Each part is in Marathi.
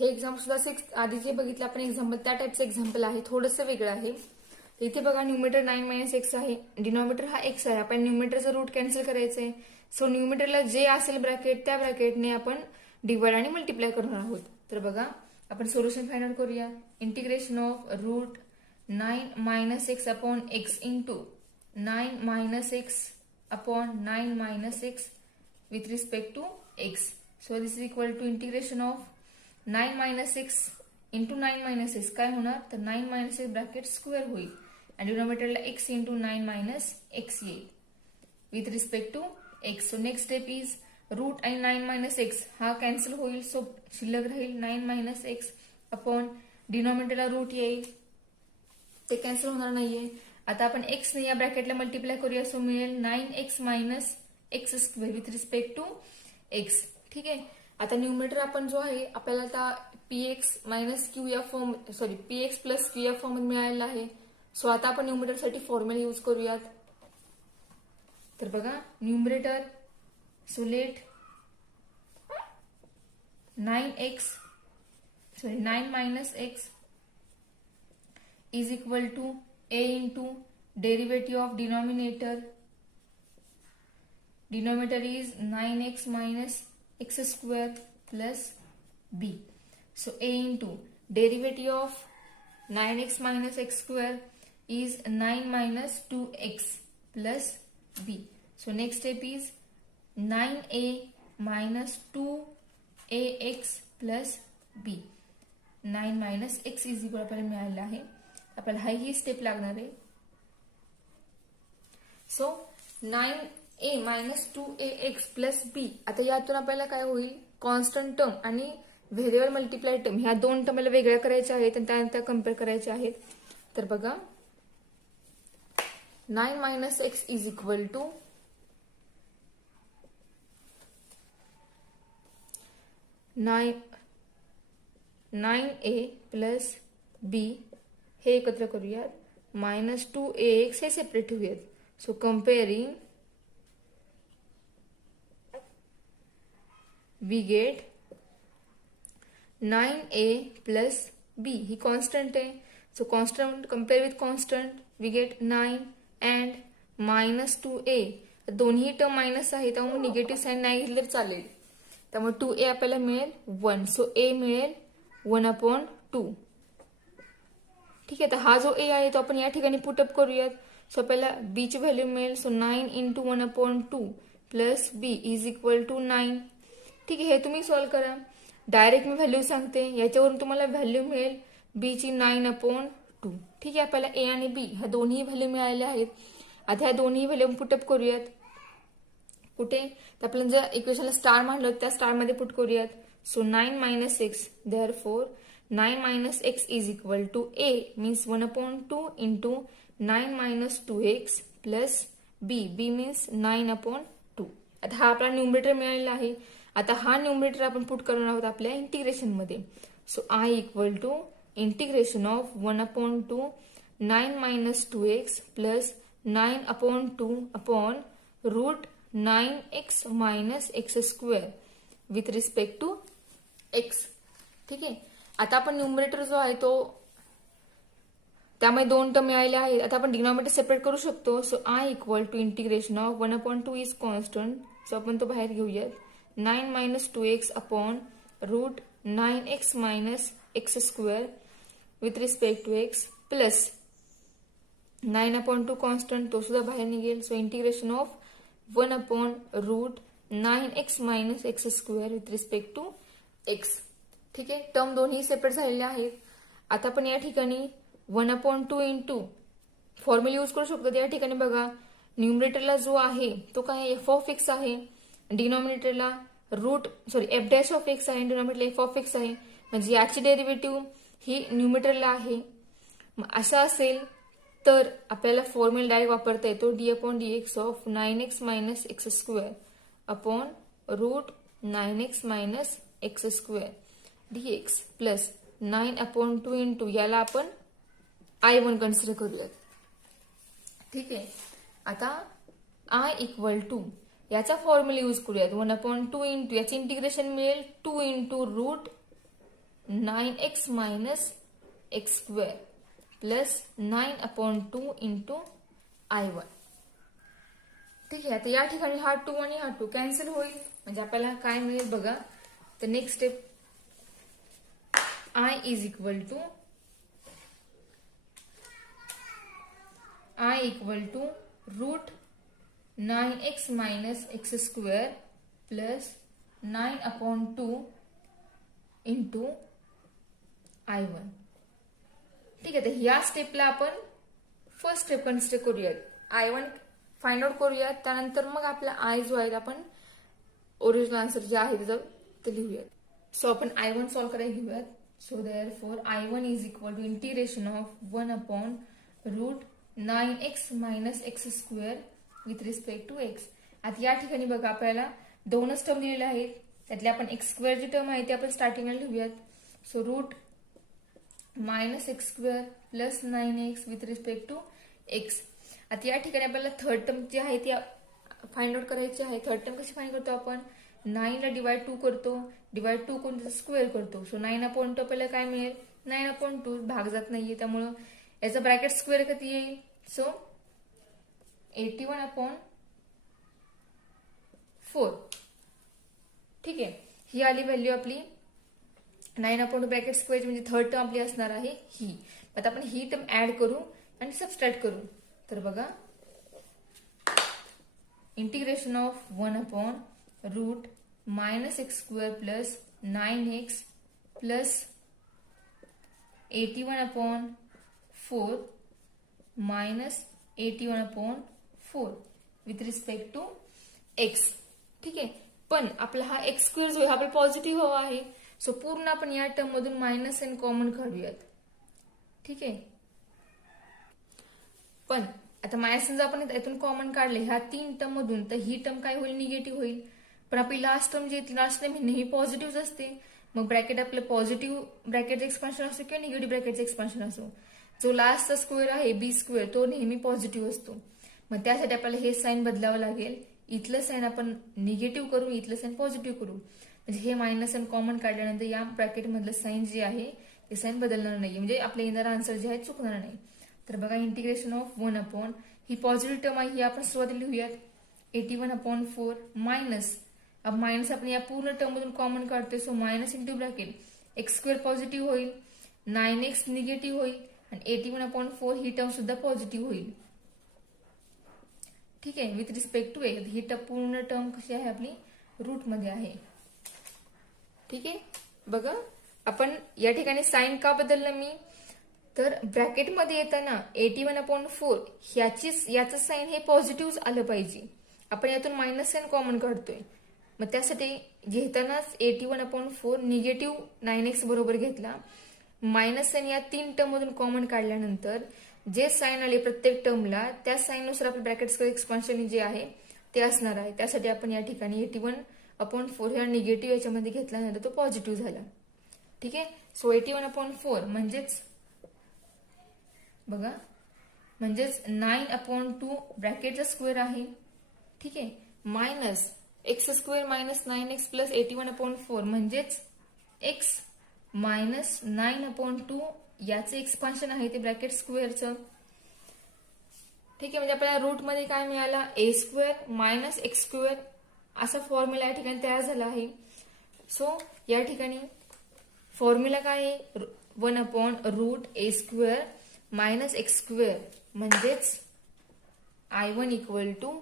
हे एक्झाम्पल सुद्धा आधी जे बघितलं आपण एक्झाम्पल त्या टाईपचं एक्झाम्पल आहे, थोडंसं वेगळं आहे. इथे बघा न्यूमरेटर 9 - x आहे, डिनॉमिनेटर हा x आहे. आपण न्यूमरेटरचं रूट कॅन्सल करायचंय. सो न्यूमरेटरला जे असेल ब्रॅकेट त्या ब्रॅकेटने आपण डिवाइड आणि मल्टिप्लाय करणार आहोत. तर बघा आपण सोल्युशन फाइंड आउट करूया. Integration of root 9 - x upon x into 9 - x upon 9 - x with respect to x. So this is equal to integration of 9 - x into 9 - x काय होणार, तर 9 - x ब्रॅकेट स्क्वेअर होईल आणि डिनॉमिनेटरला x इंटू 9 - x येईल with respect to x. So next step is root आणि 9 - x हा कॅन्सल होईल. सो शिल्लक राहील 9 - x अपॉन डिनॉमिनेटरला रूट येईल, ते कॅन्सल होणार नाहीये. आता आपण x ने या ब्रॅकेटला मल्टिप्लाय करूया. सो मिळेल 9x - x square with respect to x. ठीक आहे. आता न्यूमरेटर आपण जो आहे आपल्याला आता px - q या फॉर्म px + q या फॉर्म मध्ये मिळालेला आहे. सो आता आपण न्यूमरेटरसाठी फॉर्म्युला यूज करूयात. तर बघा numerator, so let 9 - x is equal to a into derivative of denominator. Denominator is 9x minus x square plus b. So a into derivative of 9x minus x square is 9 minus 2x plus b. So next step is 9a minus 2ax plus b. 9 minus x is equal आपल्याला मिळालेला आहे. आपल्याला ही स्टेप लागणार आहे. So 9a minus 2ax plus b. आता यातून आपल्याला काय होईल, कॉन्स्टंट टर्म आणि व्हेरिएबल मल्टिप्लाय टर्म ह्या दोन टर्म मला वेगळ्या करायच्या आहेत आणि त्यानंतर कम्पेअर करायच्या आहेत. तर बघा 9 minus x is equal to 9a plus b हे एकत्र करूयात, minus 2ax हे सेपरेट ठेवूयात. So comparing we get 9a plus b. ही कॉन्स्टंट आहे. So constant compare with constant we get 9 and minus 2a. दोन्ही टर्म मायनस आहे त्यामुळे निगेटिव्ह साईन नाही घेतलं तर चालेल. त्यामुळे 2a आपल्याला मिळेल 1. सो a मिळेल 1/2. ठीक आहे. तर हा जो a आहे तो आपण या ठिकाणी पुटअप करूयात. सो आपल्याला b ची व्हॅल्यू मिळेल. So 9 into 1/2 plus b is equal to 9. ठीक आहे. हे तुम्ही सॉल्व्ह करा. डायरेक्ट मी व्हॅल्यू सांगते, याच्यावरून तुम्हाला व्हॅल्यू मिळेल b ची 9/2. ठीक आहे. आपल्याला a आणि b ह्या दोन्ही व्हॅल्यू मिळालेल्या आहेत. आता ह्या दोन्ही व्हॅल्यू पुटअप करूयात. कुठे, तर आपण जर इक्वेशनला स्टार मांडलं त्या स्टार मध्ये पुट करूयात. So 9 minus x, therefore 9 minus x is equal to a means 1/2 into 9 minus 2x plus b means 9/2. आता हा आपला न्यूमरेटर मिळालेला आहे. आता हा न्यूमरेटर आपण पुट करणार आहोत आपल्या इंटिग्रेशन मध्ये. So i equal to integration of 1/2 9 minus 2x plus 9/2 upon root 9x minus x square with respect to x. ठीक आहे. आता आपण न्यूमरेटर जो आहे तो त्यामध्ये दोन टर्म मिळाले आहेत. आता आपण डिनॉमिनेटर सेपरेट करू शकतो. So i equal to integration of 1/2 is constant. So आपण तो बाहेर घेऊयात. 9 minus 2x upon root 9x minus x square with respect to x plus 9/2 constant, तो सुद्धा बाहेर निघेल. सो इंटिग्रेशन ऑफ 1/रूट 9x minus x square with respect to x. ठीक आहे. टर्म दोन्ही सेपरेट झालेले आहेत. आता आपण या ठिकाणी 1/2 इंटू फॉर्म्युला यूज करू शकतो. या ठिकाणी बघा न्यूमरेटरला जो आहे तो काय f ऑफ x आहे, डिनॉमिनेटरला f डॅश ऑफ x आहे, डिनॉमिनेटरला f ऑफ x आहे. म्हणजे याची डेरिव्हेटिव्ह ही न्यूमरेटरला आहे. असं असेल तर आपल्याला फॉर्म्युला डायरेक्ट वापरता येतो d/dx of 9x minus x square upon root 9x minus x square dx plus 9/2 into याला आपण I1 कन्सिडर करूयात. ठीक आहे. आता I इक्वल टू याचा फॉर्म्युला यूज करूयात 1/2 इंटू याचे इंटिग्रेशन मिळेल 2 into root 9x minus x square plus 9/2 into I1. ठीक आहे. आता या ठिकाणी हा 2 आणि हा 2 कॅन्सल होईल, म्हणजे आपल्याला काय मिळेल बघा. तर next step I is equal to root 9x minus x square plus 9/2 into I1. ठीक आहे. तर ह्या स्टेपला आपण फर्स्ट स्टेप कन्सिडर करूयात. I1 फाइंड आउट करूयात, त्यानंतर मग आपला I जो आहे आपण ओरिजिनल आन्सर जे आहे त्याचं ते लिहूयात. सो आपण I1 सॉल्व्ह करायला घेऊयात. So therefore I1 is equal to integration of 1/√9x minus x square with respect to x. आता या ठिकाणी बघा आपल्याला दोनच टर्म दिलेले आहेत, त्यातले आपण एक्स स्क्वेअर जी टर्म आहे ती आपण स्टार्टिंगला लिहूयात. So root minus x square plus 9x with respect to x. आता या ठिकाणी आपल्याला थर्ड टर्म जी आहे ती फाइंड आउट करायची आहे. थर्ड टर्म कशी फाइंड करतो आपण, 9 ला डिवाइड 2 करतो, डिवाइड 2 करून त्याचा स्क्वेअर करतो. सो 9/2 आपल्याला काय मिळेल, 9/2 भाग जात नाहीये, त्यामुळं याचा ब्रॅकेट स्क्वेअर किती येईल. सो 81/4. ठीक आहे. ही आली व्हॅल्यू आपली 9/2 ब्रॅकेट स्क्वेअर, म्हणजे थर्ड टर्म आपली असणार आहे ही. आता आपण ही टर्म ऍड करू आणि सबस्ट्रॅक्ट करू. तर बघा इंटिग्रेशन ऑफ 1/√मायनस x square plus 9x plus 81/4 minus 81/4 with respect to x. ठीक आहे. पण आपला हा एक्स स्क्वेअर जो आहे हा आपला पॉझिटिव्ह हवा आहे. सो पूर्ण आपण या टर्म मधून मायनस एन कॉमन काढूयात. ठीक आहे. पण आता मायनस जर आपण यातून कॉमन काढले ह्या 3 टर्म मधून, तर ही टर्म काय होईल, निगेटिव्ह होईल. पण आपली लास्ट टर्म जी आहे लास्ट टर्म नेहमी पॉझिटिव्ह असते. मग ब्रॅकेट आपलं पॉझिटिव्ह ब्रॅकेटचं एक्सपान्शन असो किंवा निगेटिव्ह ब्रॅकेटचं एक्सपान्शन असो, जो लास्टचा स्क्वेअर आहे बी स्क्वेअर तो नेहमी पॉझिटिव्ह असतो. मग त्यासाठी आपल्याला हे साईन बदलावं लागेल. इथलं साईन आपण निगेटिव्ह करू, इथलं साईन पॉझिटिव्ह करू, म्हणजे हे मायनस आणि कॉमन काढल्यानंतर या ब्रॅकेट मधलं साईन जे आहे ते साईन बदलणार नाही, म्हणजे आपल्या येणारा आन्सर जे आहे चुकणार नाही. तर बघा integration of 1 he positive term आहे ही आपण सुरुवातीला लिहूयात 81/4 मायनस, अब मायनस आपण या पूर्ण टर्म मधून कॉमन काढतोय. So minus into bracket x square positive होईल, 9x निगेटिव्ह होईल आणि 81/4 ही टर्म सुद्धा पॉझिटिव्ह होईल. ठीक आहे. विथ रिस्पेक्ट टू एक्स ही पूर्ण टर्म कशी आहे आपली रूट मध्ये आहे. ठीक आहे. बघा आपण या ठिकाणी साइन का बदललं मी, तर ब्रॅकेटमध्ये येताना 81/4 याचं साइन हे पॉझिटिव्ह आलं पाहिजे. आपण यातून मायनस साइन कॉमन काढतोय, मग त्यासाठी घेतानाच 81/4 निगेटिव्ह 9x बरोबर घेतला. मायनस साइन या 3 टर्म मधून कॉमन काढल्यानंतर जे साइन आले प्रत्येक टर्मला त्या साइननुसार आपल्या ब्रॅकेटचं एक्सपान्शन जे आहे ते असणार आहे. त्यासाठी आपण या ठिकाणी 81/4 ह्या निगेटिव्ह याच्यामध्ये घेतल्यानंतर तो पॉझिटिव्ह झाला. ठीक आहे. सो 81/4 म्हणजेच बघा म्हणजेच 9/2 ब्रॅकेटचा स्क्वेअर आहे. ठीक आहे. Minus x square minus 9x plus 81/4 म्हणजेच एक्स मायनस 9/2 याचे एक्सपान्शन आहे ते ब्रॅकेट स्क्वेअरचं. ठीक आहे. म्हणजे आपल्याला रूट मध्ये काय मिळाला, ए स्क्वेअर मायनस एक्स स्क्वेअर असा फॉर्म्युला या ठिकाणी तयार झाला आहे. सो या ठिकाणी फॉर्म्युला काय आहे, 1/√a² मायनस एक्स स्क्वेअर म्हणजेच I1 इक्वल टू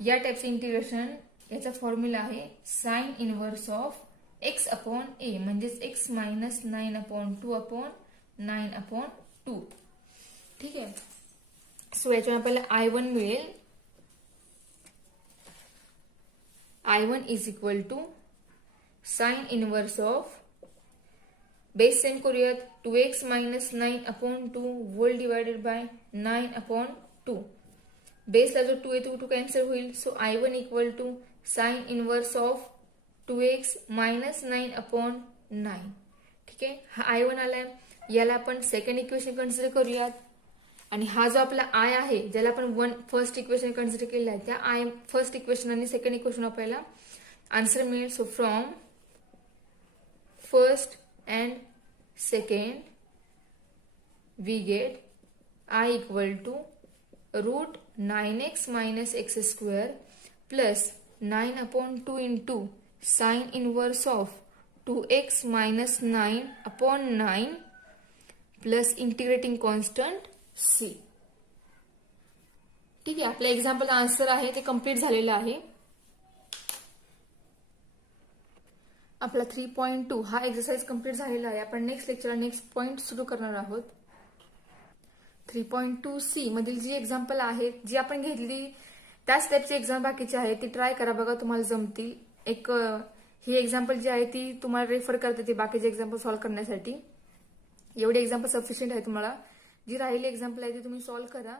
या टाईपचं इंटिग्रेशन याचा फॉर्म्युला आहे साइन इनव्हर्स ऑफ x/a म्हणजेच x मायनस 9/2/9/2. ठीक आहे. सो याच्यावर आपल्याला I1 मिळेल. I1 is equal to sine inverse of base same करूयात 2x मायनस 9/2 होल डिवायडेड बाय 9/2. बेसला जो 2 येतो 2 कॅन्सल होईल. So I1 equal to sine inverse of 2x minus 9/9. ठीक आहे. हा I1 आलाय. याला आपण सेकंड इक्वेशन कन्सिडर करूयात आणि हा जो आपला I आहे ज्याला आपण फर्स्ट इक्वेशन कन्सिडर केलेला आहे त्या फर्स्ट इक्वेशन आणि सेकंड इक्वेशन आपल्याला आन्सर मिळेल. So first and second, we get I equal to root 9x minus x square plus 9 upon 2 into sine inverse of 2x minus 9 upon 9 plus integrating constant c. ठीक आहे, आपल्या एक्झाम्पल आन्सर आहे ते कम्प्लीट झालेलं आहे. आपला 3.2 हा एक्सरसाइज कम्प्लीट झालेला आहे. आपण नेक्स्ट लेक्चरला नेक्स्ट पॉइंट सुरू करणार आहोत. 3.2C मधील जी एक्झाम्पल आहे जी आपण घेतली त्याच टाईपची एक्झाम बाकीची आहे ती ट्राय करा, बघा तुम्हाला जमतील. एक ही एक्झाम्पल जी आहे ती तुम्हाला रेफर करते ती बाकीचे एक्झाम्पल सॉल्व्ह करण्यासाठी. एवढी एक्झाम्पल सफिशियंट आहे तुम्हाला. जी राहिली एक्झाम्पल आहे ती तुम्ही सॉल्व्ह करा.